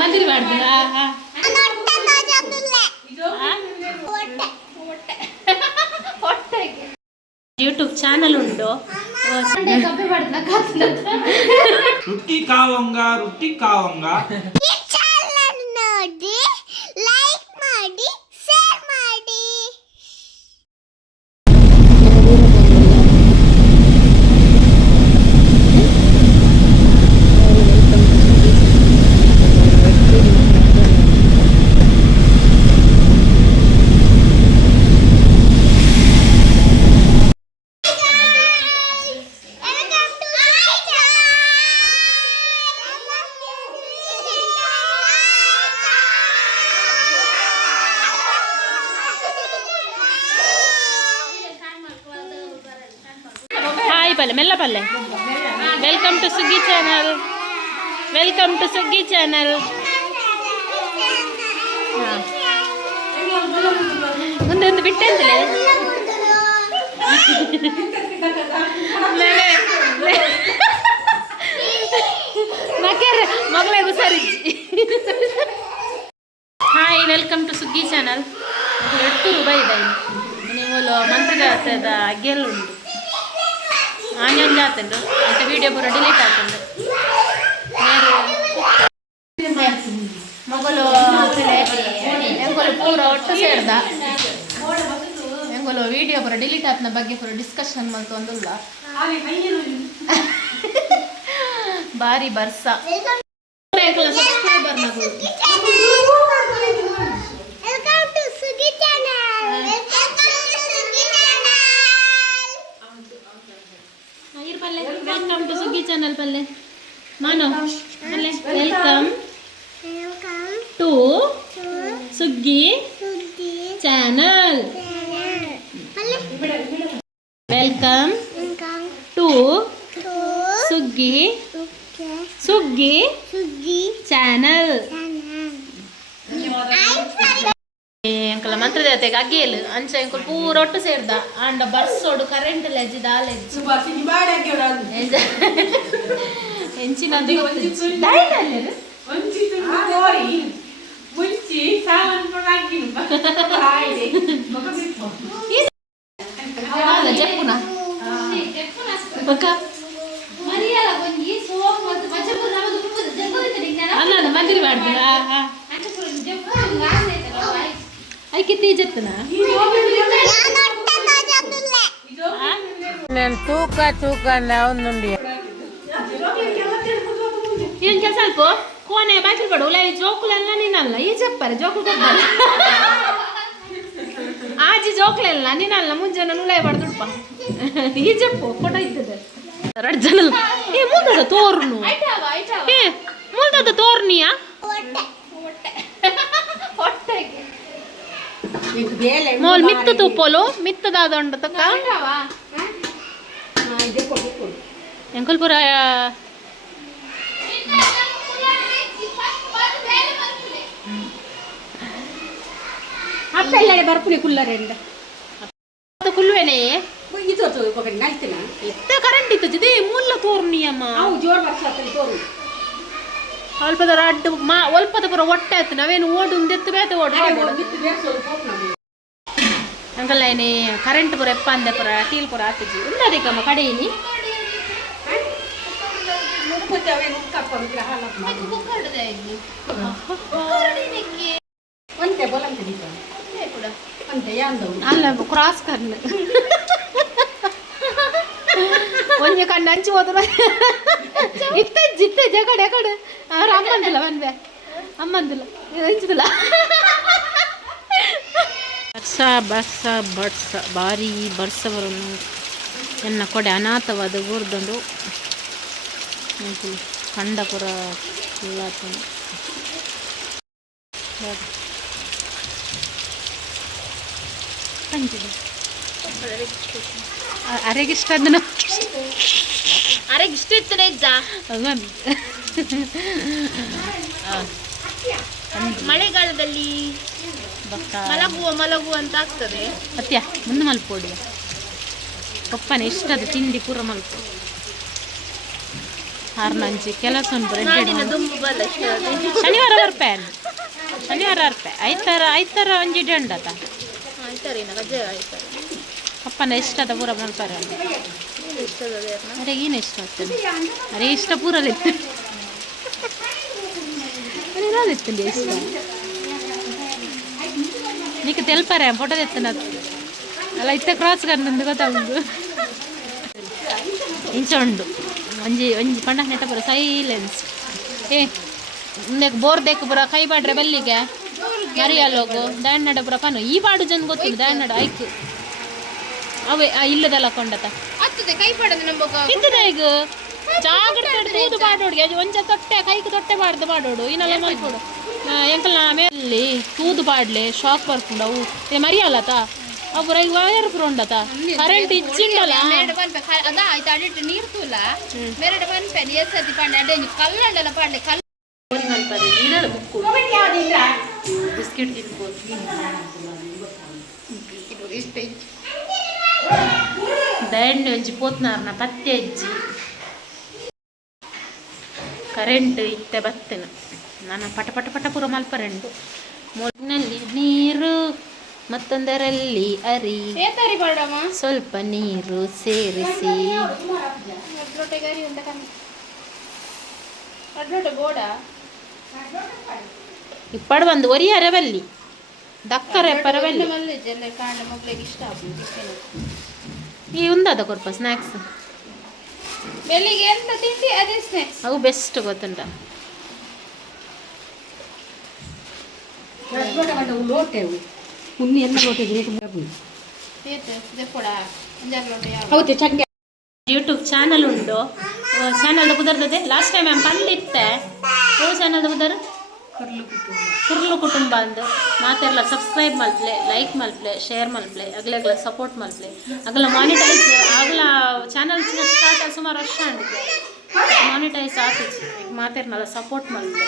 ಮಂದಿರ ಮಾಡ್ದು YouTube channel ಉಂಟು ರುಟ್ಟಿ ಕಾವಂಗ ನೋಡಿ ಲೈಕ್ ಮಾಡಿ ಶೇರ್ ಮಾಡಿ. ಪಲ್ಲೆ ಮೆಲ್ಲ ಪಲ್ಲೆ. ವೆಲ್ಕಮ್ ಟು ಸುಗ್ಗಿ ಚಾನಲ್. ವೆಲ್ಕಮ್ ಟು ಸುಗ್ಗಿ ಚಾನಲ್. ಒಂದೊಂದು ಬಿಟ್ಟಂತಲೇ ಮಗಳೇ ಹುಷಾರಿಜ್ಜಿ. ಹಾಯ್ ವೆಲ್ಕಮ್ ಟು ಸುಗ್ಗಿ ಚಾನಲ್. 8 ರೂಪಾಯಿ ಇದೆ ನೀವು ಮಂತ್ರದ ಅಗ್ಗೆಲ್ಲುಂಟು ಆಂಜನ್ ಜಾತಂಡು ಮತ್ತು ವಿಡಿಯೋ ಪೂರ ಡಿಲೀಟ್ ಆಗ್ತಂಡು ಮಗಳು ಎಂಗೊಲು ಪೂರ ಒಟ್ಟು ಸೇರ್ದ ಎಂಗೊಲು ವಿಡಿಯೋ ಪೂರ ಡಿಲೀಟ್ ಆತನ ಬಗ್ಗೆ ಪೂರ ಡಿಸ್ಕಷನ್ ಮಾಡ್ತು ಒಂದುಲ್ಲ ಬಾರಿ ಬರ್ಸ ಸಬ್ಸ್ಕ್ರೈಬರ್ ಮಗಳು ವೆಲ್ಕಮ್ ಟು ಸುಗ್ಗಿ ಚಾನಲ್ ಪಲ್ಲೆ ಮಾನು ಪಲ್ಲೆ. ವೆಲ್ಕಮ್ ಟು ಸುಗ್ಗಿ ಚಾನಲ್. ವೆಲ್ಕಮ್ ಟು ಸುಗ್ಗಿ ಚಾನಲ್. ಎಂಕಲ ಮಂತ್ರದೇವತೆಗೆ ಅಗ್ಗೇಲು ಅಂಚ ಎಂಕಲ್ ಪೂರ ಒಟ್ಟು ಸೇರ್ದ ಅಂಡ ಬರ್ಸೋಡು ಕರೆಂಟ್ ಲೆಜ್ಜಿ ದಾಲೆಜ್ಜಿ ಎಂಚಿನದು ಜಪ್ಪುನ ಅಲ್ಲ ಮಂದಿರ ಮಾಡ್ದು ಐಕಿತ್ತಿ ಜತ್ತನಾ నేను తూక ఉందండి ఏం చేసాకు కోనే బాకిలు పడు లే జోకులెಲ್ಲ ನೀನಲ್ಲ ಈ చెప్పారు జోకులు ಕೊಡ್ತಾರೆ ಆಜಿ ಜೋకులెಲ್ಲ ನೀನಲ್ಲ ಮುಂಜಾನೆ ನುಲೈ ಬಡ್ದುಪ್ಪ ಈ చెప్పు ಫೋಟೋ ಇದ್ದದೆ ಎರಡು ಜನ ಏ ಮುಂದದ ತೋರ್ನು ಏ ಮುಂದದ ತೋರ್ನಿಯಾ ಮೋಲ್ ಮಿತ್ತು ತುಪ್ಪೋಲು ಮಿತ್ತದಾದ ತಕ್ಕ ಎಂಕಲ್ಪುರ ಅಪ್ಪೆಲ್ಲಡೆ ಬರ್ಪುಲಿ ಕುಲ್ಲರೆಂಡ ಕುಲ್ವೇನೆ ಇದು ಪಕಡಿ ನಾಯ್ತಿನ ಇತ್ತ ಕರೆಂಟ್ ಇತ್ತು ಜಿದೆ ಮುಲ್ಲ ತೋರ್ನಿಯಮ್ಮ ಅವು ಜೋರ್ ಬರ್ಸತ್ತೆ ತೋರು ಅಲ್ಪದ ರಡ್ಡು ಒಲ್ಪದ ಪುರ ಹೊಟ್ಟೆ ಆಯ್ತು ನಾವೇನು ಓಡು ಎತ್ತು ಬೇತೆ ಓಡು ಅಂಕಲ್ ಏನೇ ಕರೆಂಟ್ ಪುರ ಎಪ್ಪ ಅಂದೆ ಪುರ ಟೀಲ್ ಪುರ ಆತಿಜಿ ಉಂದದಿಕ್ಕಮ್ಮ ಕಡೆಯಿನಿ ಅಲ್ಲ ಕ್ರಾಸ್ ಕರ್ನ ಒಂಜೆ ಕಣ್ಣು ಹಂಚಿ ಹೋದ್ರು ಇತ್ತೆ ಜಗಡೆ ಕಡೆ ಅವ್ರ ಅಮ್ಮಂದಿಲ್ಲ ಬಂದೆ ಅಮ್ಮಂದಿಲ್ಲ ಹಂಚದಿಲ್ಲ ಬರ್ಸ ಭಾರಿ ಬರ್ಸವರನ್ನು ಎನ್ನ ಕೊಡೆ ಅನಾಥವಾದ ಊರ್ದಂಡು ಕಂಡಪುರ ಎಲ್ಲ ಅರೆಗಿಷ್ಟ ಅದನ್ನು ಅರೆಗಿಷ್ಟ ಇರ್ತದೆ ಮಳೆಗಾಲದಲ್ಲಿ ಮಲಗು ಅಂತ ಆಗ್ತದೆ ಸತ್ಯ ಮುಂದೆ ಮಲ್ಪೋಡಿ ಪಪ್ಪನ ಇಷ್ಟದ ತಿಂಡಿ ಪೂರ ಮಲ್ಪು ಆರ್ನಂಜಿ ಕೆಲಸ ಉಂಟು ಶನಿವಾರ ಬರ್ಪೇನು ಶನಿವಾರ ಬರ್ಪೆ ಐತರ ಒಂಜಿ ದಂಡತ ಅಪ್ಪನ ಇಷ್ಟದ ಪೂರ ಮಲ್ಪಾರ ಅರೆ ಏನು ಇಷ್ಟ ಆಗ್ತದೆ ಅರೆ ಇಷ್ಟ ಪೂರಲಿತ್ತು ಇತ್ತು ಇಷ್ಟ నీకు తెలుపారా ఫోటో తెస్తున్నది అలా ఇస్తే క్రాస్ కన్నుంది ಗೊತ್ತಾಗುದು ಇಂಚೊಂಡು ಒಂಜಿ ಒಂಜಿ ಪಂಡ ನೆಟ್ಟ ಪೂರ ಸೈಲೆನ್ಸ್ ಬೋರ್ ದೇಕ್ ಪೂರ ಕೈ ಬಾಡ್ರೆ ಬೆಲ್ಲಿಗೆ ಮರಿಯಲ್ಲೋಗು ದಾಯಣ್ಣಡ ಪೂರ ಪನು ಈ ಬಾಡು ಜನ ಗೊತ್ತಿಲ್ಲ ದಾಯಣ್ಣಡ ಐಕ್ ಅವೇ ಇಲ್ಲದಲ್ಲ ಕೊಂಡತ ಇದ್ದದ ಈಗ ಜಾಗ್ರತೆ ತೂದು ಮಾಡೋಡಿಗೆ ಒಂಚ ತೊಟ್ಟೆ ಕೈಗೆ ತೊಟ್ಟೆ ಬಾಡ್ದು ಮಾಡೋಡು ಇನ್ನೆಲ್ಲ ಮಲ್ಕೊಡು ಎಂಕಲ್ ಮೇಲೆ ತೂದು ಪಾಡ್ಲೆ ಶಾಕ್ ಬರ್ಕೊಂಡು ಅವು ಮರಿಯಲ್ಲತ ಅವು ಈಗ ವಯರ್ ಪುರ ಉಂಡತ ಕರೆಂಟ್ ಇಚ್ಚಿಂಡಲ್ಲ ಬಿಸ್ಕಿಟ್ ತಿನ್ಬೋದು ದಂಡೆ ಒಂಜಿ ಪೋತ್ನಾರ್ನ ಪತ್ತೆ ಅಜ್ಜಿ ಕರೆಂಟ್ ಇತ್ತೆ ಬತ್ತೇನೆ ನಾನು ಪಟ ಪಟ ಪಟ ಪೂರ ಮಲ್ಪರೆಂಡು ಮೊದಲಿನಲ್ಲಿ ನೀರು ಮತ್ತೊಂದರಲ್ಲಿ ಅರಿ ಸ್ವಲ್ಪ ನೀರು ಸೇರಿಸಿ ಇಪ್ಪಡು ಬಂದು ಒರಿಯರೆ ಬಲ್ಲಿ ದಕ್ಕರೆ ಪರಬಲ್ಲಿ ಈ ಉಂದದ ಕೊರ್ಪ ಸ್ನ್ಯಾಕ್ಸ್ ಬೆಳಿಗ್ಗೆ ಎಂತ ತಿಂಡಿ ಅದೇ ಸ್ನ್ಯಾಕ್ಸ್ ಅವು ಬೆಸ್ಟ್ ಗೊತ್ತುಂಟ ಯೂಟ್ಯೂಬ್ ಚಾನಲ್ ಉಂಟು ಚಾನಲ್ದ ಕುದರ್ತದೆ ಲಾಸ್ಟ್ ಟೈಮ್ ಮ್ಯಾಮ್ ಪಂದಿತ್ತೆ ಓ ಚಾನಲ್ದ ಕುದರ್ ಕುರ್ಲು ಕುಟುಂಬ ಅಂದು ಮಾತೆಲ್ಲ ಸಬ್ಸ್ಕ್ರೈಬ್ ಮಲ್ಪ್ಲೆ ಲೈಕ್ ಮಲ್ಪ್ಲೆ ಶೇರ್ ಮಲ್ಪ್ಲೆ ಅಗ್ಲೆಗ್ಲ ಸಪೋರ್ಟ್ ಮಲ್ಪ್ಲೆ ಅಗಲ ಮಾನಿಟೈಸ್ ಆಗಲ ಚಾನಲ್ ಸ್ಟಾರ್ಟ್ ಸುಮಾರು ವರ್ಷ ಅಂಡಿದೆ ಮಾನಿಟೈಸ್ ಆತಿச்சு ಮಾತೆರ್ನಲ್ಲ ಸಪೋರ್ಟ್ ಮಲ್ಪ್ಲೆ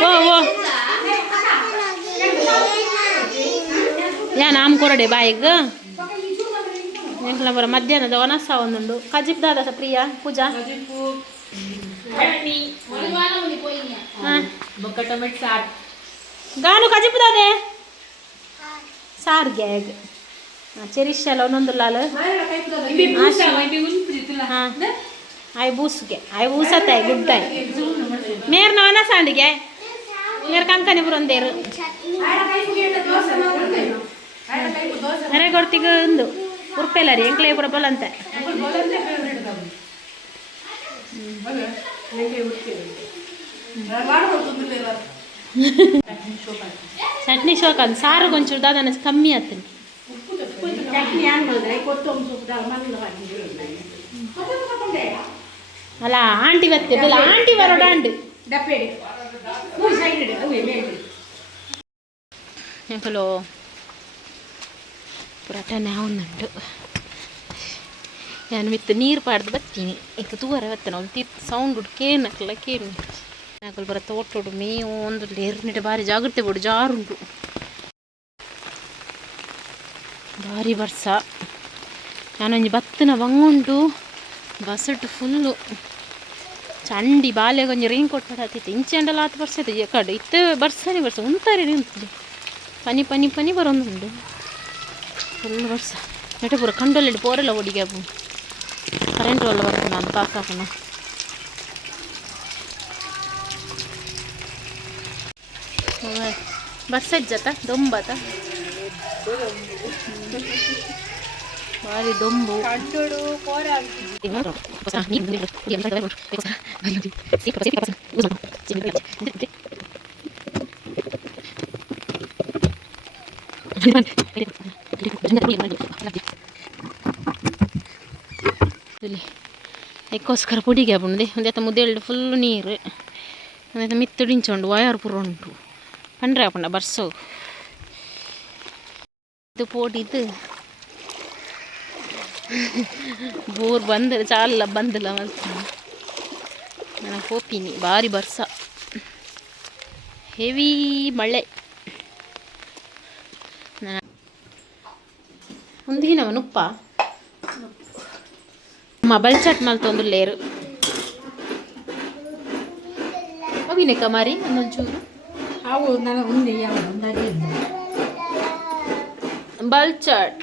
ಓ ಓ ಯಾ ನಾಮ್ ಕೊರಡೆ ಬಾಯಿಗ ಎಂಕ್ಲ ಬರ ಮಧ್ಯಾಹ್ನದ ಒನಸ ಒಂದುಂಡು ಕಜಿಪ್ ದಾದ ಪ್ರಿಯಾ ಪೂಜಾ ಗಾನು ಕಜಿಪ್ ದಾದೆ ಸಾರ್ ಗ್ಯಾಗ್ ಚೆರಿಶ್ ಎಲ್ಲ ಒಂದೊಂದು ಲಾಲ್ ಹಾಂ ಆಯ್ ಬೂಸ್ಗೆ ಆಯ್ ಬೂಸತ್ತೆ ಗುಡ್ಡಾಯ್ ಮೇರ್ ನವನ ಸಾಂಡಿಗೆ ಮೇರ್ ಕಂಕನಿ ಬುರೊಂದೇರು ಅರೆ ಗೊತ್ತಿಗ ಒಂದು ಉರ್ಪೆಲ್ಲ ರೀ ಎಂಕ್ಲೇ ಪುರ ಬಲಂತೆ ಚಟ್ನಿ ಶೋಕ ಸಾರು ಕೊಂಚೂರು ದಾದನ ಕಮ್ಮಿ ಆತೀನಿ ಅಲ್ಲ ಆಂಟಿ ಬತ್ತೆ ಬೆಲ್ಲ ಆಂಟಿ ಬರೋಡ ಆಂಟಿ ಎಂಕಲು ಪುರಾಟನೆ ಅವನುಂಟು ನಾನು ಮಿತ್ತು ನೀರು ಪಾಡ್ದು ಬರ್ತೀನಿ ಈಗ ತೂವರೆ ಬರ್ತೇನೆ ಅವ್ನು ತಿತ್ತು ಸೌಂಡ್ ಉಡು ಕೇನಕ್ಕಲ್ಲ ಕೇನು ನಾಕಲ್ ಬರ ತೋಟೋಡು ಮೇವು ಒಂದು ಏರ್ನಿಟ್ಟು ಭಾರಿ ಜಾಗ್ರತೆ ಬಿಡು ಜಾರುಂಟು ಭಾರಿ ಬರ್ಸ ನಾನೊಂದು ಬತ್ತನ ಬಂಗುಂಟು ಬಸಟ್ಟು ಫುಲ್ಲು ಚಂಡಿ ಬಾಲೆಗೊಂದು ರೈನ್ ಕೋಟ್ ಪಡಾತಿತ್ತು ಇಂಚೆಂಡಲ್ಲ ಆತು ಬರ್ಸೈತೆ ಕಡೆ ಇತ್ತು ಬರ್ಸನೇ ಬರ್ಸ ಉಂತಾರೆ ನಿಂತಿದೆ ಪನಿ ಪನಿ ಪನಿ ಬರೋಂದುಂಡು ಫುಲ್ ಬರ್ಸ ನೆಟ ಪೂರ ಕಂಡೊಳ್ಳಿ ಪೋರೆಲ್ಲ ಒಡಿಗೆ ಅವು ಕರೆಂಟ್ ಒಲ್ಲ ಬರ್ತದೆ ನಾನು ಪಾಕಾಪನ ಬರ್ಸ ಇಜ್ಜತ ದೊಂಬತ ಭಾರಿ ದೊಂಬು ಎಕ್ಕೋಸ್ಕರ ಪುಡಿಗೆ ಬಂದೆ ಒಂದೇ ಮುದ್ದೆ ಫುಲ್ಲು ನೀರು ಒಂದೇ ಮಿತ್ತುಡಿಂಚೊಂಡು ವಯರ್ ಪುರ ಉಂಟು ಪಂಡ್ರೆ ಹಾಕೊಂಡ ಬರ್ಸೋ ಇದು ಪೋಡಿದ್ದು ಬೋರ್ ಬಂದರೆ ಚಾಲ ಬಂದಿಲ್ಲ ಮತ್ತೆ ನನಗೆ ಹೋಪಿನಿ ಭಾರಿ ಬರ್ಸ ಹೆವಿ ಮಳೆ ಒಂದು ಹಿನವ ನುಪ್ಪ ಮೊಬೈಲ್ ಚಾಟ್ ಮಲ್ತೊಂದು ಲೇರು ಅವಿನೇಕ ಮಾರಿ ಒಂದೊಂಚೂರು ಅವು ನನಗೆ ఉంది ಯಾವುದು ಒಂದಾಗಿ ಬಲ್ ಚಾಟ್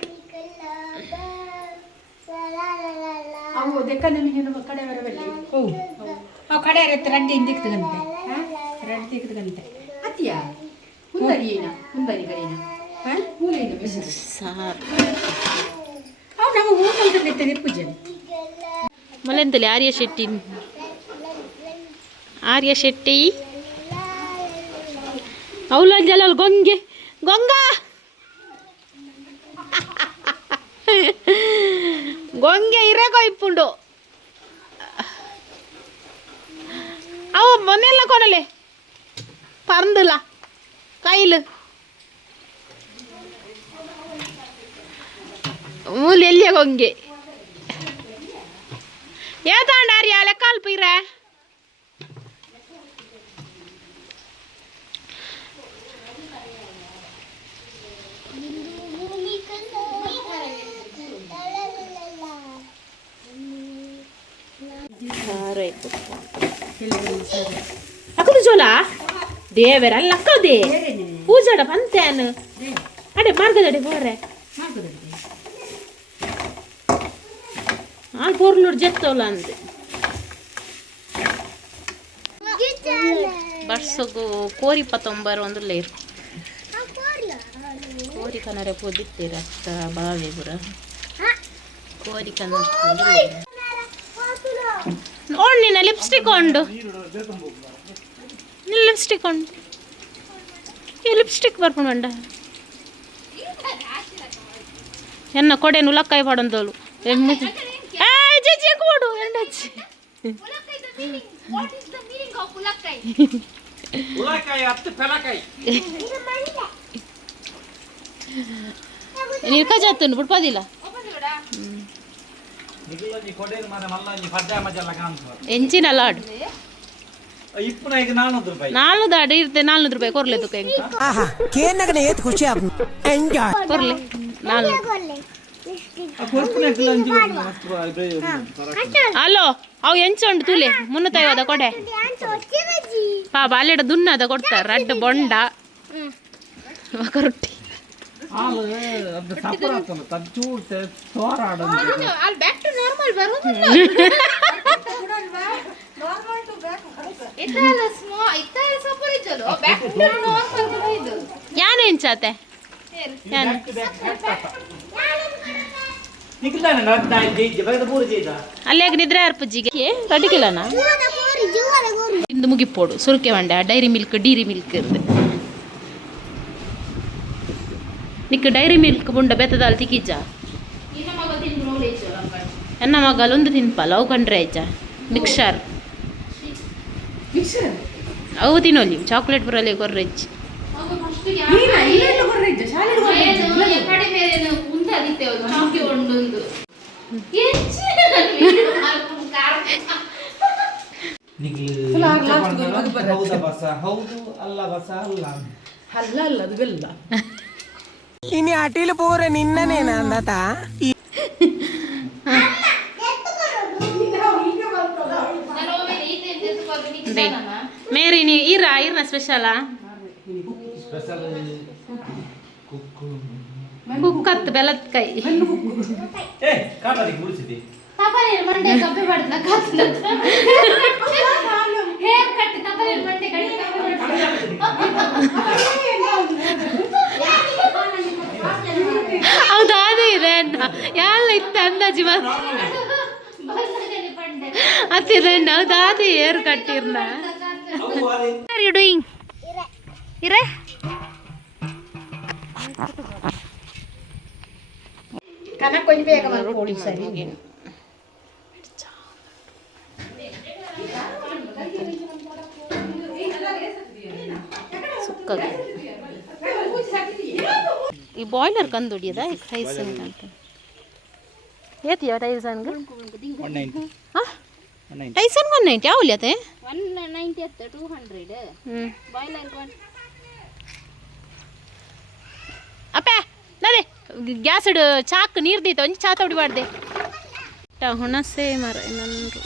ಅವು ದೆಕ್ಕನೆ ಮೀನಿನ ಕಡೆ ಬರಬಲ್ಲಿ ಓ ಅವು ಕಡೆ ಇರುತ್ತೆ ರೆಡ್ಡಿ ಇಂದಿಕ್ತಗಂತೆ ರೆಡ್ಡಿ ತಿಕ್ತಗಂತೆ ಅತಿಯಾ ಹುಂದರಿಯೇನ ಹುಂದರಿ ಕಡೆನ ಮೂಲೆಯಿಂದ ಬಿಸಿರು ಸಾರು ಅವು ನಮ್ಮ ಊರಲ್ಲಿ ನಿಂತಿದೆ ಪೂಜೆ ಮಲೆಂತಲಿ ಆರ್ಯ ಶೆಟ್ಟಿ ಅವಳ ಜಲ ಗೊಂಗೆ ಗೊಂಗ ಗೊಂಗೆ ಇರೇಕೋ ಇಪ್ಪುಂಡು ಅವು ಮೊನ್ನೆಲ್ಲ ಕೊನಲೆ ಪರಂದಿಲ್ಲ ಕೈಲು ಮೂಲೆ ಎಲ್ಲಿಯ ಗೊಂಗೆ ಏತಾಂಡಾರ್ಯ ಲೆಕ್ಕಾಲ್ ಪೀರ అక్కడ చూలా దేవరల్ల అక్కదే పూజడ పంతేను అడే మార్గదడి పోరే ఆ పోర్లుడు జెత్తోల అంది ಬರ್ಸಗು ಕೋರಿ 29 ಒಂದು ಲೇರು ಕೋರಿ ಕನರೆ ಪೋದಿತ್ತೀರ ಅಷ್ಟ ಬಾವಿ ಬುರ ಕೋರಿ ಕನ ನೋಡ್ ನಿನ್ನ ಲಿಪ್ಸ್ಟಿಕ್ ಉಂಡು ಲಿಪ್ಸ್ಟಿಕ್ ಉಂಡು ಈ ಲಿಪ್ಸ್ಟಿಕ್ ಬರ್ಕೊಂಡ ಎನ್ನ ಕೊಡೆ ನುಲಕ್ಕಾಯಿ ಪಡಂತೋಳು ಜಜ್ಜಿ ಕೊಡು ಎಂಡಚ್ಚಿ ನೀರು ಕಜಾತನು ಬಿಡ್ಪಾದಿಲ್ಲ ಎಂಚಿನ ಲಾಡ್ ನಾಲ್ಕು ದಾಡಿ ಇರ್ತೆ 400 ರೂಪಾಯಿ ಕೊರ್ಲೆ ಕೈ ಕೊರ್ಲೆ 4 ಅಲೋ ಅವು ಎಂಚುಂಡು ತುಲೆ 350 ಕೊಡೆ ಪಾಪ ಅಲ್ಲೆಡ ದುನ್ನದ ಕೊಡ್ತಾರೆ ರಡ್ಡು ಬೊಂಡ ರೊಟ್ಟಿ ಯಾನ ಎಂಚಾತೆ ಅಲ್ಲೇಗ ನಿದ್ರೆ ಅರ್ಪಜ್ಜಿಗೆ ಕಡಿಕಿಲ್ಲನ ಇಂದು ಮುಗಿಪೋಡು ಸುರುಕೆ ಮಂಡ ಡೈರಿ ಮಿಲ್ಕ್ ಇರ್ದೆ ನಿಕ್ಕ ಡೈರಿ ಮಿಲ್ಕ್ ಬುಂಡ ಬೆತ್ತದಾಲ್ ತಿಕ್ಕಿಜ್ಜ ಎನ್ನ ಮಗಲ್ ಒಂದು ತಿನ್ಪಲ್ಲ ಅವು ಕಂಡ್ರೆ ಆಯ್ಜ ಮಿಕ್ಸರ್ ಅವು ತಿನ್ನೋಲಿ ಚಾಕ್ಲೇಟ್ ಬರಲಿ ಕೊರ್ರೆಜ್ಜಿ ಅಲ್ಲ ಅದು ಬೆಲ್ಲ ഇനി അട്ടിയിൽ പോരെ നിന്നനേനാ എന്താ ಮೇರಿ ನೀ ಇರ್ನ ಸ್ಪೆಷಲಾ ಕುಕ್ಕತ್ ಬೆಲ್ಲದ ಕೈ ಹೌದಾ ಇದೆ ಎಲ್ಲ ಇತ್ತು ಅಂದಾಜಿ ಹತ್ತಿರಣ್ಣ ಹೌದಾ ಏರ್ ಕಟ್ಟಿರ್ನ ಆರ್ ಯು ಡೂಯಿಂಗ್ ಇರೇ ಕನಕ ಕೊಂಚ ಬೇಗ ಮಾಡ್ಕೊಳ್ಳಿ ಸರಿ ಸುಕ್ಕ ಈ ಬಾಯ್ಲರ್ ಕಂದು ಹೊಡಿಯದ ಟೈಸನ್ ಅಂತ ಏತಿಯ ಟೈಸನ್ಗೆ ಟೈಸನ್ 190 ಯಾವ ಲಿಯತೆ 190 at 200 ಬಾಯ್ಲರ್ ಅಪ್ಪ ಅದೇ ಗ್ಯಾಸ್ ಇಡು ಚಾಕ್ ನೀರು ದೀತ ಒಂಚು ಚಾ ತವಡಿ ಬಾಡ್ದೆ ಹುಣಸೆ ಮರ ಇನ್ನೊಂದು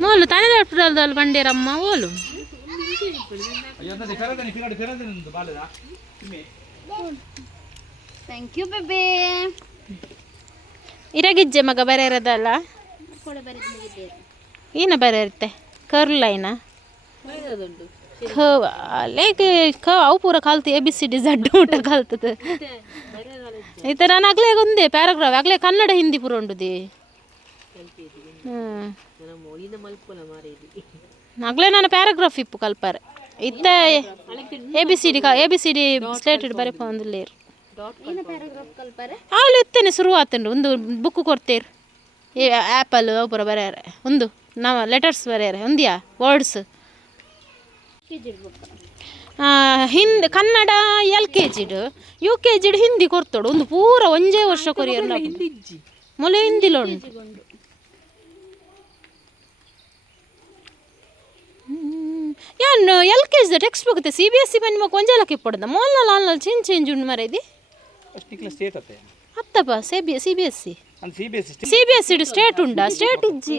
ಮೋಲು ತಾನೇ ದೊಡ್ಡದಲ್ಲಿ ಬಂಡೇರಮ್ಮ ಓಲು ಥ್ಯಾಂಕ್ ಯು ಬೇಬೆ ಇರಾಗಿಜ್ಜೆ ಮಗ ಬೇರೆ ಇರೋದಲ್ಲ ಏನ ಬೇರೆ ಇರುತ್ತೆ ಕರ್ಲ್ ಲೈನ ಲೇಕ್ ಅವು ಪೂರ ಕಲ್ತು ABCD ಜಡ್ ಊಟ ಕಲ್ತದ ಈ ಥರ ನಾನು ಆಗ್ಲೇ ಒಂದೇ ಪ್ಯಾರಾಗ್ರಾಫ್ ಆಗ್ಲೇ ಕನ್ನಡ ಹಿಂದಿ ಪೂರ ಉಂಡುದಿ ಆಗ್ಲೇ ನಾನು ಪ್ಯಾರಾಗ್ರಾಫ್ ಇಪ್ಪು ಕಲ್ಪಾರೆ ಇತ್ತ ABCD ಸ್ಲೇಟೆಡ್ ಬರೀ ಪಂದುಲ್ಲೇರು ಅಲ್ಲಿ ಇತ್ತೇನೆ ಶುರು ಆತಂಡು ಒಂದು ಬುಕ್ ಕೊಡ್ತೇರು ಆ್ಯಪಲ್ ಪೂರ ಬರ್ಯಾರೆ ಒಂದು ನಾವು ಲೆಟರ್ಸ್ ಬರ್ಯಾರೆ ಒಂದ್ಯಾ words Hindi Kannada LKG UKG Hindi ಕೊಡ್ತೋಡು ಒಂದು ಪೂರ ಒಂಜೇ ವರ್ಷ ಕೊರಿಯರ್ ಮೊಲೆ ಹಿಂದಿಲ ಉಂಟು ಯಾನು LKG ಟೆಕ್ಸ್ಟ್ ಬುಕ್ CBSE ಪನ್ನಿ ಮಕ್ಕ ಒಂಜಲಕ್ಕೆ ಪಡ್ದ ಮೊಲ್ಲ ಲಾಲ್ ಚೇಂಜ್ ಉಂಡು ಮರೇದಿ ಅತ್ತಪ್ಪ CBSE ಸ್ಟೇಟ್ ಉಂಡ ಸ್ಟೇಟ್ ಇಜ್ಜಿ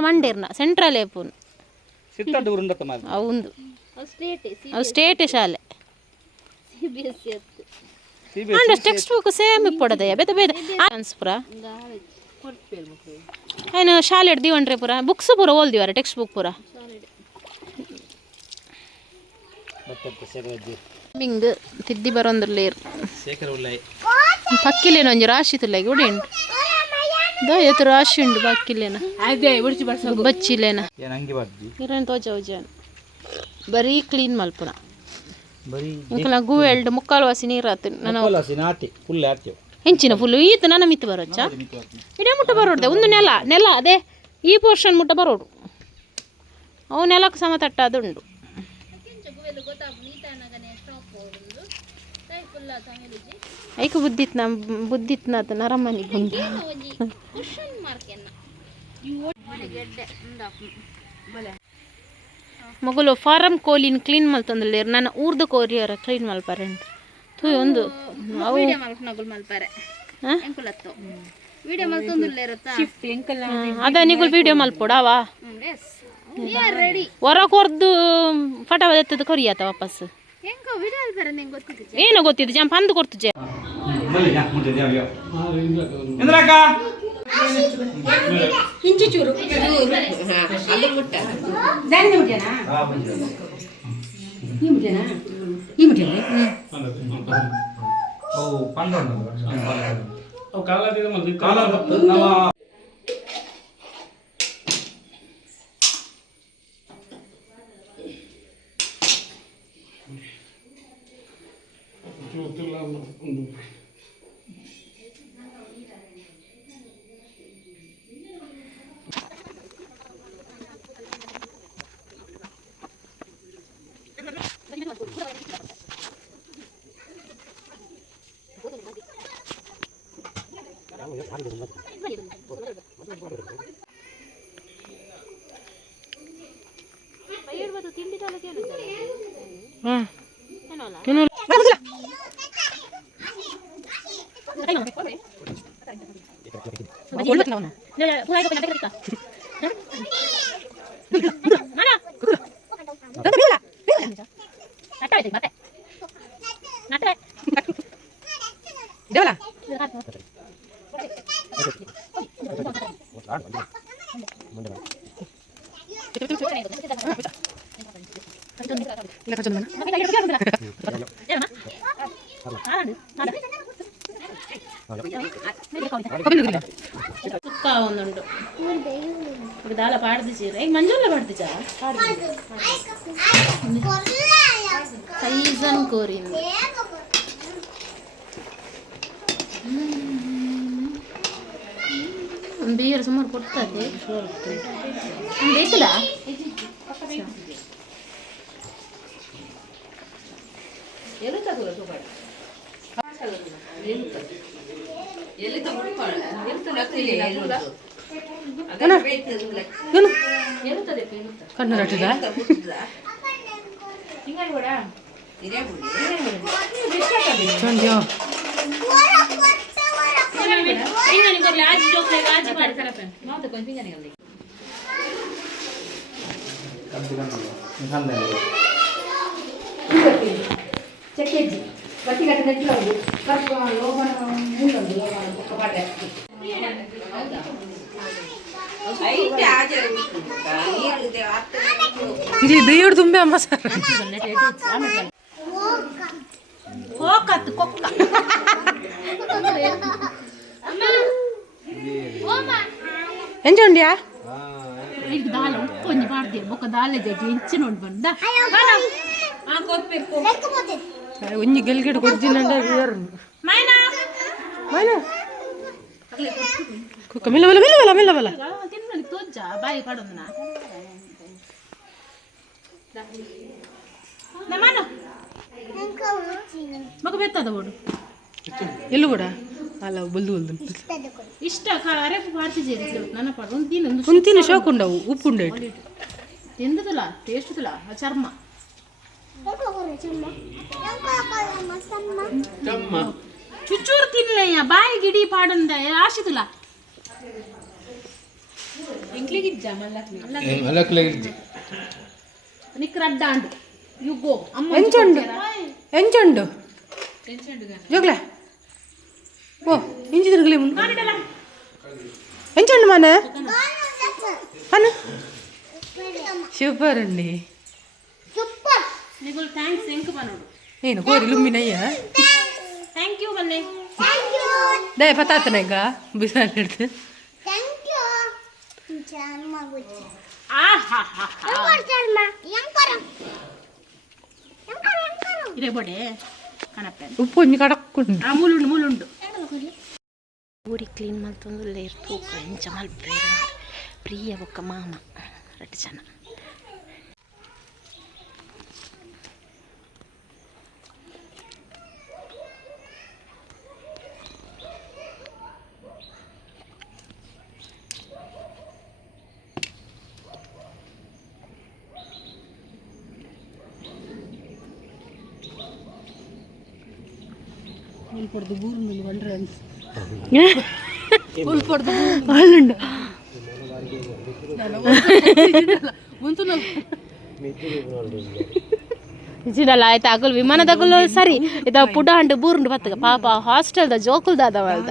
ಮಂಡೇರ್ನ ಸೆಂಟ್ರಲ್ ಏಪುನ್ ಅವಂದು ಅವು ಸ್ಟೇಟ್ ಶಾಲೆ ಅಂಡ ಟೆಕ್ಸ್ಟ್ ಬುಕ್ ಸೇಮ್ ಇಪ್ಪಡದಯ್ಯ ಬೇತ ಬೇದ ಅನ್ಸ್ಪುರ ಏನು ಶಾಲೆ ದಿವಂಡ್ರೆ ಪುರ ಬುಕ್ಸ್ ಪೂರ ಓಲ್ದಿವಾರ ಟೆಕ್ಸ್ಟ್ ಬುಕ್ ಪೂರ ಹಿಂಗ್ ತಿದ್ದಿ ಬರೋಂದ್ರಲ್ಲೇರು ಪಕ್ಕಿಲೇನ ಒಂಜಿ ರಾಶಿ ತುಲ್ಲಾಗಿ ಉಡಿಂಡು ದಯತು ರಾಶಿ ಉಂಡು ಪಕ್ಕಿಲೇನ ಬಚ್ಚಿಲೇನ ಇರೇನು ತೋಜ ಉಜಾನ ಬರೀ ಕ್ಲೀನ್ ಮಲ್ಪುನ ಇಂಕಲ ಗೂವೆಲ್ಡ್ ಮುಕ್ಕಾಲು ವಾಸಿ ನೀರು ಆತು ನಾನು ಹೆಂಚಿನ ಫುಲ್ಲು ಈತ ನನ್ನ ಮಿತ್ತು ಬರೋಚ್ಚ ಇಡೇ ಮುಟ್ಟ ಬರೋಡ್ದೆ ಒಂದು ನೆಲ ಅದೇ ಈ ಪೋರ್ಷನ್ ಮುಟ್ಟ ಬರೋಡು ಅವು ನೆಲಕ್ಕೆ ಸಮ ತಟ್ಟ ಅದುಂಡು ಐಕ ಬುದ್ಧಿತ್ನ ಆತ ನರಮನಿ ಬಂದು ಮಗಳು ಫಾರಂ ಕೋಲಿನ ಕ್ಲೀನ್ ಮಲ್ತಂದ್ರೆ ನನ್ನ ಊರ್ದು ಕೋರಿಯರ ಕ್ಲೀನ್ ಮಲ್ಪಾರೆ ತೂ ಒಂದು ಅದ ನಿಗುಲ್ ವಿಡಿಯೋ ಮಲ್ಪೋಡವಾ ಹೊರಗೆ ಹೊರ್ದು ಫಟ ಎತ್ತದ ಕೊರಿಯಾತ ವಾಪಸ್ ಏನೋ ಗೊತ್ತಿದ್ದು ಜಂಪ್ ಅಂದು ಕೊಡ್ತು ಜೆ ಇಂಚು ಚೂರು ಈ ಸುಕ್ಕ ಒಂದುಂಟು ದಾಲ ಪಾಡ್ದು ಚೀರ ಈಗ ಮಂಜುಲ್ಲ ಪಾಡ್ದು ಚಾ ಸೈಜನ್ ಕೋರಿಂದ ಬೇರೆ ಸುಮಾರು ಕೊಡ್ತದೆ ಬೇಕಲ್ಲ ಕಣ್ಣು ಪಿಂಗನಿ ಬರ್ಲಿ ಆಜಿ ಜೋಕ್ಲೆ ಆಜಿ ಮಾಡ್ತಾರೆ ಮಾತು ಕೊಂಚ ಪಿಂಗನಿ ಗಂದಿ చెక్కేజీ బట్టి గట్ట నెట్లో లోపల ఉంటుంది లోపల ఒక పాట ఇది దేవుడు తుంబే అమ్మ సార్ కోకత్ కుక్క ఎంచండియా ఇది దాల కొంచెం పాడదే ఒక దాల జడ్జి ఇచ్చిన ఉండు ఆ కొప్పెప్పు ಒಂಜಿ ಗೆಲ್ಗೆಡ್ ಕೊಡ್ತೀನಂಡ మైనా మైనా కుక్క మెల్ల మెల్ల మెల్ల మెల్ల మెల్ల తిన్నది తోజ్జా బాయి పడుందనా నమాను మగ ಬೆತ್ತದ ಓಡು ಎಲ್ಲೂ ಕೂಡ ಅಲ್ಲ ಬಲ್ದು ಬಲ್ದು ಇಷ್ಟ ಅರೆಪು ಪಾರ್ಟಿ ಸೇರಿದ್ರು ನನ್ನ ಪಡು ಒಂದು ದಿನ ಒಂದು ತಿನ್ನು ಶೋಕ್ ಉಂಡವು ಉಪ್ಪು ಉಂಡೆ ತಿಂದದುಲ ಟೇಸ್ಟ್ ತುಲ ಚರ್ಮ ಚುಚ್ಚೂರು ತಿನ್ಲಯ್ಯ ಬಾಯಿ ಗಿಡಿ ಪಾಡುಂದ ಆಶಿತುಲ ಇಂಕ್ಲಿಗಿಜ್ಜ ಮಲ್ಲಕ್ಲಿ ನಿಕ್ ರಡ್ಡಾಂಡು ಯು ಗೋ ಅಮ್ಮ ಎಂಚುಂಡು ಎಂಚುಂಡು ಜೋಗ್ಲ ಓ ಇಂಚಿ ತಿರುಗಲಿ ಮುಂದೆ ಎಂಚುಂಡು ಮನ ಅನ್ನ ಸೂಪರ್ ಅಂడి ನಿಗುಲ್ ಥ್ಯಾಂಕ್ಸ್ ಎಂಕ್ ಬನೋಡು ಏನು ಕೋರಿ ಲುಂಬಿನಯ್ಯ ಥ್ಯಾಂಕ್ ಯು ಬನ್ನಿ ದೇ ಪತಾತನಗ ಬಿಸಾಲ್ ಹಿಡ್ದು ಇದೇ ಬೊಡೆ ಕಣಪ್ಪ ಉಪ್ಪು ಒಂಜಿ ಕಡಕ್ಕೊಂಡು ಮೂಲುಂಡು ಮೂಲುಂಡು ಊರಿ ಕ್ಲೀನ್ ಮಾಡ್ತಂದು ಲೇರ್ ತೂಕ ಇಂಚ ಮಲ್ಪೇರು ಪ್ರಿಯ ಒಕ್ಕ ಮಾಮ ರಟ್ಟು ಜನ ಉಲ್ಪಡ್ದು ಬೂರು ಮೇಲೆ ಬಂದ್ರೆ ಉಲ್ಪಡ್ದು ಅಲ್ಲುಂಡು ಇಜಿಡಲ್ಲ ಆಯ್ತು ಅಗಲ್ ವಿಮಾನ ತಗೊಳ್ಳೋ ಸರಿ ಇದ ಪುಡ ಹಂಡು ಬೂರುಂಡು ಬತ್ತಗ ಪಾಪ ಹಾಸ್ಟೆಲ್ದ ಜೋಕುಲ್ದ ಅದಾವಲ್ದ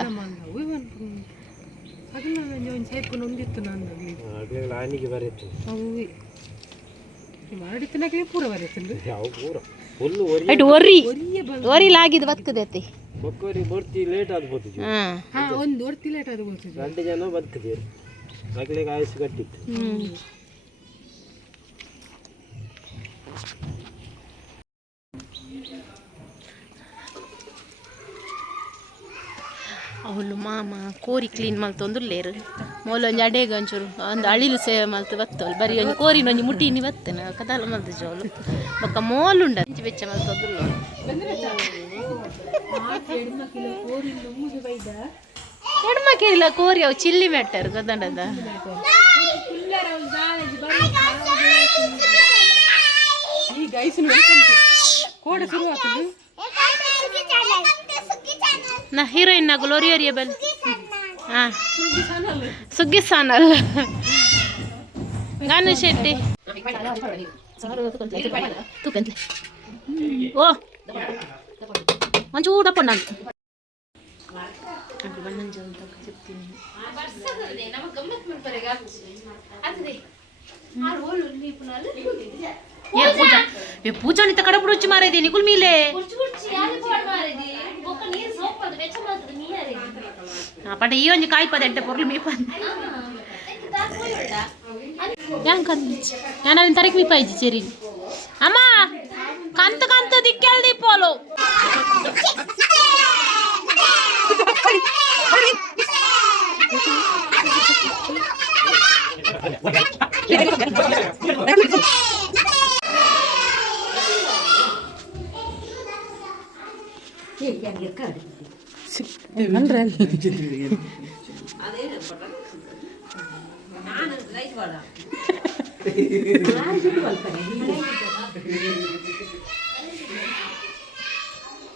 ಒಂದಿತ್ತು ನಾನು ಮಾಡಿತ್ತನಾಗೆ ಪೂರ ಬರೀತೀನಿ ಅಯ್ತು ಒರಿ ಒರಿಲಾಗಿದ್ದು ಬದುಕದೈತಿ ಒಂದು ಒರ್ತಿ ಲೇಟ್ ಆದ ಗೊತ್ತಿದ್ದು 2 ಜನ ಬದುಕಿದ್ದೀರಿ ಮಕ್ಕಳಿಗೆ ಆಯುಷ್ ಕಟ್ಟಿತ್ತು ಅವಳು ಮಾಮ ಕೋರಿ ಕ್ಲೀನ್ ಮಲ್ತೊಂದು ಲೇರು ಮೊಲೊಂದು ಅಡೆಗೆ ಒಂಚೂರು ಒಂದು ಅಳಿಲು ಸೇವೆ ಮಲ್ತು ಬತ್ತವಳು ಬರೀ ಒಂದು ಕೋರಿನ ಒಂಜಿ ಮುಟ್ಟಿನಿ ಬತ್ತೇನೆ ಕದಲ ಮಲ್ತು ಜೋಲು ಬೊಕ್ಕ ಮೋಲುಂಡ ಇಂಚಿ ಬೆಚ್ಚ ಮಲ್ತೊಂದು ಹೆಣ್ಮಕ್ಳಿಲ್ಲ ಕೋರಿ ಅವು ಚಿಲ್ಲಿ ಮೆಟ್ಟರು ಗದಂಡದ ಈಗ ಐಸಿನ ಕೋಡೆ ಶುರು ಆಗ್ತದೆ ನಾ ಹೀರೋಯಿನ್ ನಾ ಗ್ಲೋರಿ ಅರಿಯಬಲ್ ಹಾಂ ಸುಗ್ಗಿ ಸಾನಲ್ ಗಾನು ಶೆಟ್ಟಿ ತೂಕಂತ್ಲೆ ಓ ಮಂಚೂರು ತಪ್ಪ ನಾನು చెప్ತೀನಿ పూజ నిత కడపుడు వచ్చి మారేది నికుల్ మీలే పట ఈ ಒಂಜಿ ಕಾಯ್ಪದೆ ಎಂಟೆ ಪೊರ್ಲು ಮೀಪನ್ ഞാൻ അതിന് തരക്ക് മീപ്പായിച്ചു ചെറി അമ്മ കന്ത് കന്ത് ദിക്കൽ ദീപ്പോലോ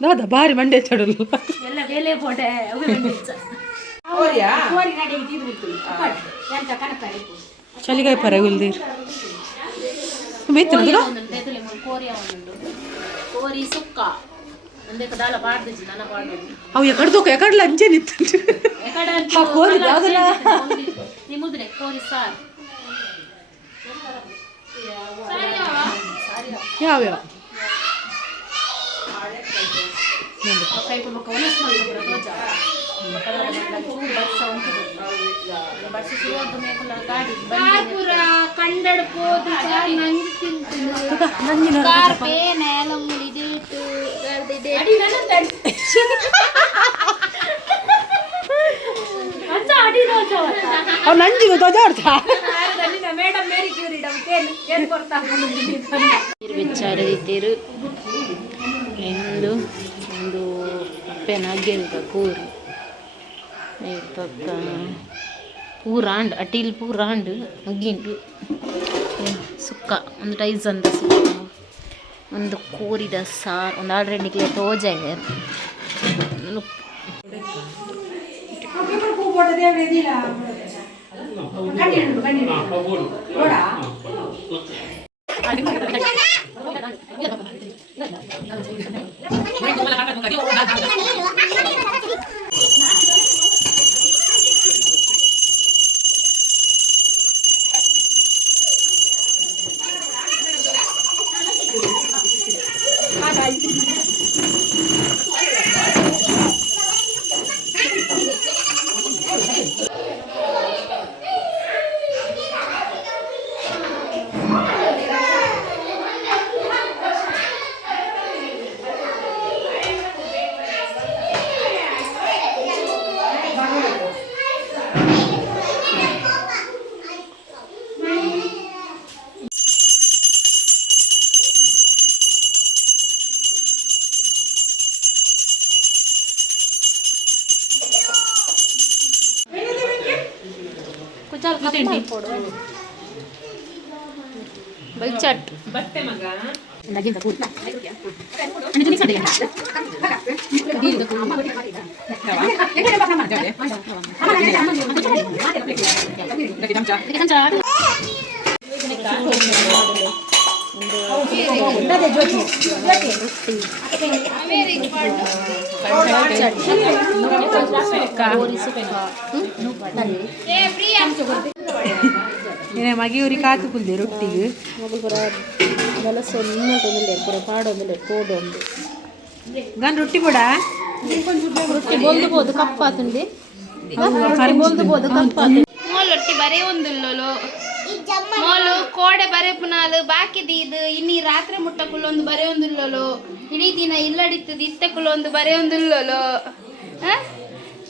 ದಾದಾ ಭಾರಿ ಮಂಡೆ ಚಡಲು ಎಲ್ಲ ಎಲೆ ಪೋಟೆ ಕೋರಿ ನಡಿಗೆ ತಿಂದು ಎಂತ ಕನಕರೆ ಚಳಿಗಾಯ ಪರ ಉಲ್ದಿರ್ ಕೋರಿ ಸುಕ್ಕ ಒಂದೇ ಕದಾಲ ಪಾಡ್ದಿಜ್ಜಿ ನನ್ನ ಪಾಡೋದು ಅವು ಎಕಡ್ಲ ಅಂಚೆ ನಿಂತು ಕೋರಿ ಯಾವ್ದಲ್ಲ ನಿಮ್ಮುದ್ರೆ ಕೋರಿ ಸಾರ್ ಯಾವ್ಯಾವ ಕೈ ಪುಲ್ಕ ಒನಸ್ ಮಾಡ್ಬಿಡ್ರ ತೋಜ ಬರ್ಸ ಶುರುವಾದ ಮೇಕುಲ ಗಾಡಿ ಪೂರ ಕಂಡಡ ಪೋದು ನಂಗೆ ತಿಂತೀನಿ ಕಾರ್ ಪೇ ನೆಲ ಮುಳಿದಿಟ್ಟು ಗರ್ದಿದೆ ಅಡಿ ನನ್ನ ಅಂತ ಅಡಿ ನೋಚವ ಅವ್ ನಂಜಿಗೆ ದೊಡ್ಡ ಮೇಡಮ್ ಮೇರಿ ಕ್ಯೂರಿ ಏನು ಕೊಡ್ತಾ ಬೆಚ್ಚಾರದಿದ್ದೀರು ಒಂದು ಅಪ್ಪೆನ ಗೆಲ್ದ ಕೂರಿ ಪೂರಾಂಡ್ ಅಟೀಲ್ ಪೂರಾಂಡ್ ಮುಗ್ಗಿಂಡು ಸುಕ್ಕ ಒಂದು ಟೈಸ್ ಅಂತ ಸುಕ್ಕ ಒಂದು ಕೋರಿದ ಸಾರು ಒಂದು ಆಲ್ರೆಡಿ ತೋಜ ಇದೆ ಬಲ್ಚಟ್ ಬಟ್ಟೆ ಮಗ ಮಗಿಯೂರಿ ಕಾತು ಕುಲ್ದೆ ರೊಟ್ಟಿಗೆ ಅದೆಲ್ಲ ಸೊನ್ನ ತೊಂದಿಲ್ಲ ಪೂರ ಪಾಡೊಂದಿಲ್ಲ ಕೋಡೊಂದು ಗನ್ ರೊಟ್ಟಿ ಕೂಡ ರೊಟ್ಟಿ ಬೋಲ್ದು ಕಪ್ಪಾತುಂಡಿ ಬೋಲ್ದು ಕಪ್ಪಾತು ಮೋಲೊಟ್ಟಿ ಬರೇ ಒಂದುಲ್ಲೋ ಮೋಲು ಕೋಡೆ ಬರೇ ಪುನಾಲು ಬಾಕಿದೀದು ಇನ್ನಿ ರಾತ್ರಿ ಮುಟ್ಟಕುಲ್ಲೊಂದು ಬರೇ ಒಂದುಲ್ಲೋ ಇಡೀ ದಿನ ಇಲ್ಲಡಿತ್ತದು ಇತ್ತಕುಲ್ಲೊಂದು ಬರೇ ಒಂದುಲ್ಲೋ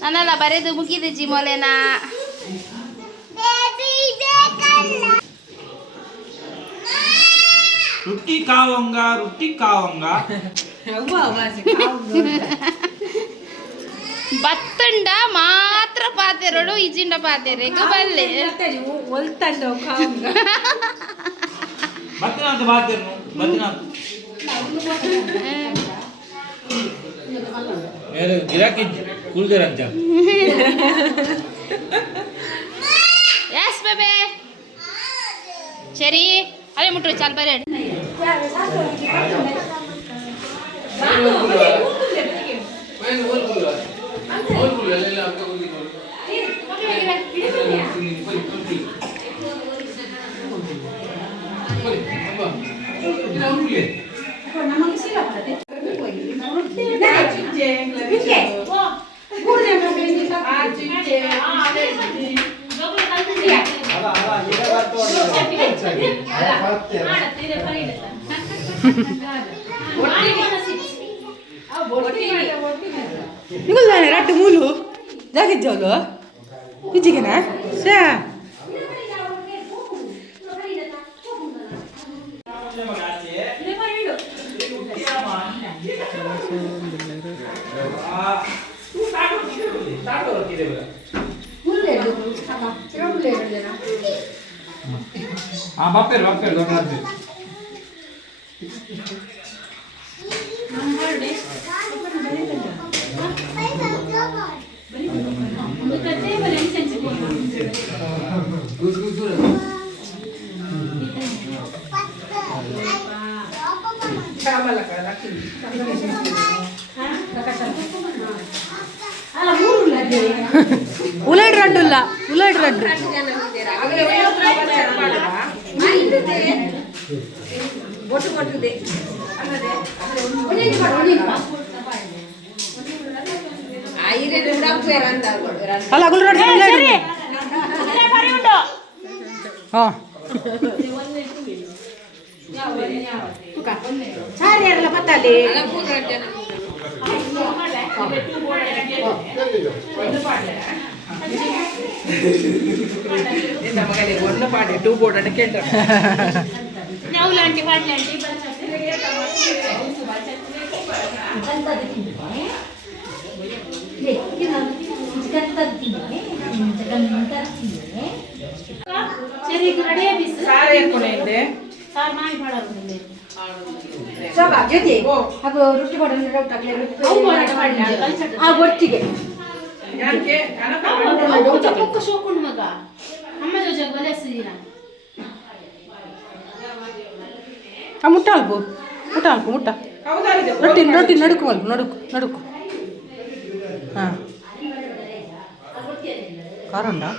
ನನ್ನೆಲ್ಲ ಬರೆದು ಮುಗಿದಿಜ್ಜಿ ಮೊಲೆನ ರುಟ್ಟಿ ಕಾವಂಗ ಬತ್ತಂಡ ಮಾತ್ರ ಪಾತೆರಡು ಇಜಿಂಡ ಪಾತೆರೆ ಬಲ್ಲೆ ಬದ್ರಿನಾಥ್ ಬಾತಿರ್ನು ಬದ್ರಿನಾಥ್ ಗಿರಾಕಿ ಕುಲ್ದಿರಂತ ಎಸ್ ಬೇಬೆ ಸರಿ ಅದೇ ಮುಟ್ರು ಚಾಲ್ ಬರೇ ನಿಂಗಲ್ದಾನೆ ರಟ್ಟು ಮೂಲು ಜಾಗಿದ್ದವಳು ಇಜ್ಜಿಗೆನಾ ಶಾ ಬಾಪೇರು ದೊಡ್ಡ ಉಲಾಡ್ ರಡ್ಡು ಇಲ್ಲ ಉಲಾಡ್ ರಡ್ಡು ಅಲ್ಲ ಗುಲ್ ರಡ್ಡು ಹಾಂ ಸಾರಿ ಯಾರಲ್ಲ ಪತ್ತಲ್ಲಿ ಒಂದು ಪಾಡೆ ಟೂ ಬೋರ್ಡ್ ಅನ್ನು ಕೇಳ್ತಾರೆ ಸಾರಿ ಹೇಳ್ಕೊಂಡೆ ಶೋಭಾ ಜೊತೆ ಹಾಗೂ ರೊಟ್ಟಿ ಮಾಡೋಣ ಒಟ್ಟಿಗೆ ಶೋಕುಂಡು ಮಗ ಅಮ್ಮ ಜೊತೆ ಗೊಲೆಸಿದೀನ ಮುಟ್ಟ ಅಲ್ಪು ಮುಟ್ಟ ಅಲ್ಪು ಮುಟ್ಟ ರೊಟ್ಟಿ ರೊಟ್ಟಿ ನಡುಕು ಅಲ್ಪು ನಡುಕು ನಡುಕು ಹಾಂ ಖಾರ ಉಂಟಾ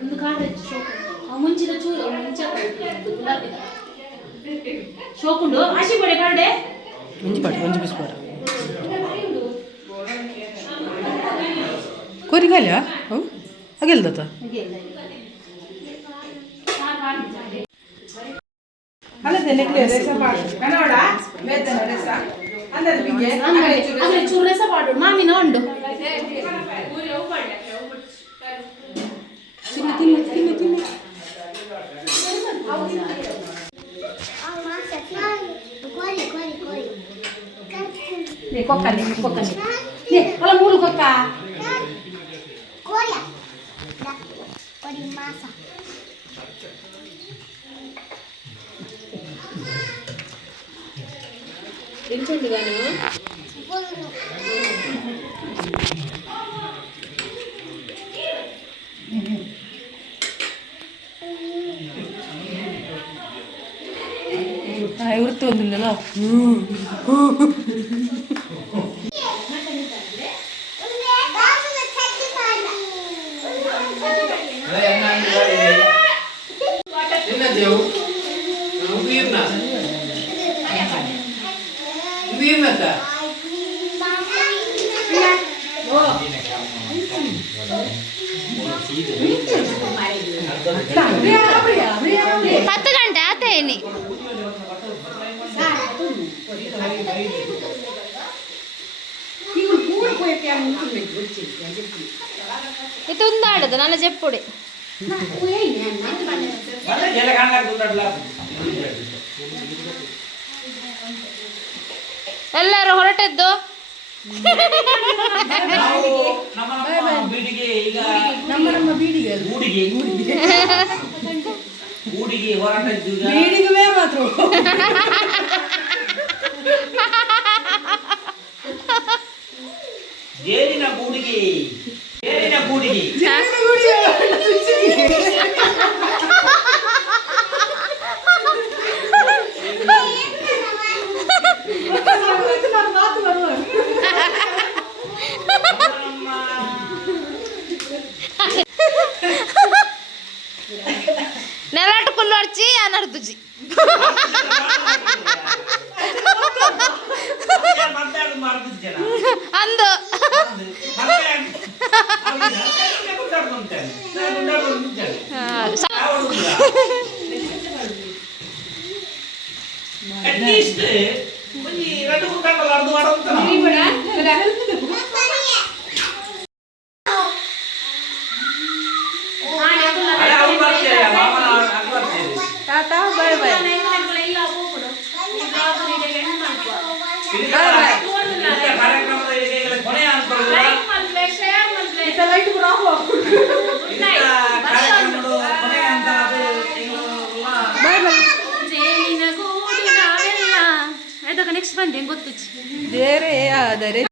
ಒಂದು ಖಾರ ಮುಂಚಿನ ಚೂರು ಮುಂಚೆ ಗುಲಾಬಿದ ಶೋಕುಂಡು ಆಶಿ ಪಡೆ ಕರಡೆ ಒಂಜಿ ಪಾಡು ಒಂಜಿ ಬಿಸಿ ಪಾಡು ಕೊರಿಗಾಲ ಹ್ಞೂ ಹಾಗೆಲ್ದತ್ತ ಅಲ್ಲದೆ ನೆಕ್ಲೆ ರೆಸ ಪಾಡು ಕನ್ನಡ ವೇತನ ರೆಸ ಅಂದರೆ ಬಿಗೆ ಅಂದ್ರೆ ಚೂರು ರಸ ಪಾಡು ಮಾಮಿನ ಉಂಡು ತಿನ್ನು ತಿನ್ನು ತಿನ್ನು ತಿನ್ನು ಕೊಕ್ಕನೆ ಕೊಕ್ಕನೆ ಅಲ್ಲ ಮೂರು ಕೊಕ್ಕ വൃത്തി വന്നില്ലല്ലോ ಹತ್ತು ಗಂಟೆ ಆತೇನಿ ಇದು ಉಂದಾಡದು ನನ್ನ ಜೆಪ್ಪುಡಿ ಎಲ್ಲರೂ ಹೊರಟದ್ದು ನಮ್ಮ ಬೀಡಿಗೆ ಮಾತ್ರ ಜೇನಿನ ಗೂಡಿಗೆ ನೆಲಾಟ ಕುಲ್ಲೊಡ್ಚಿ ಅನರ್ದುಜಿ ಅಂದು ಅಟ್ಲೀಸ್ಟ್ ಒಂಜಿ 2-3 ಗಂಟೆ ಅರ್ಧ ಮಾಡೋಂತ ಟಾಟಾ ಬಾಯ್ ಬಾಯ್ ಕಾರ್ಯಕ್ರಮದ ಕೊನೆ ಅಂತ ಲೈಟ್ ಕೂಡ ಬಾಯ್ ಬಾಯ್ ಜೇನಿನ ಗೂಡು ನಾವೆಲ್ಲ ಅದಕ್ಕೆ ನೆಕ್ಸ್ಟ್ ಬಂದೆ ಗೊತ್ತು ಬೇರೆ ಆದರೆ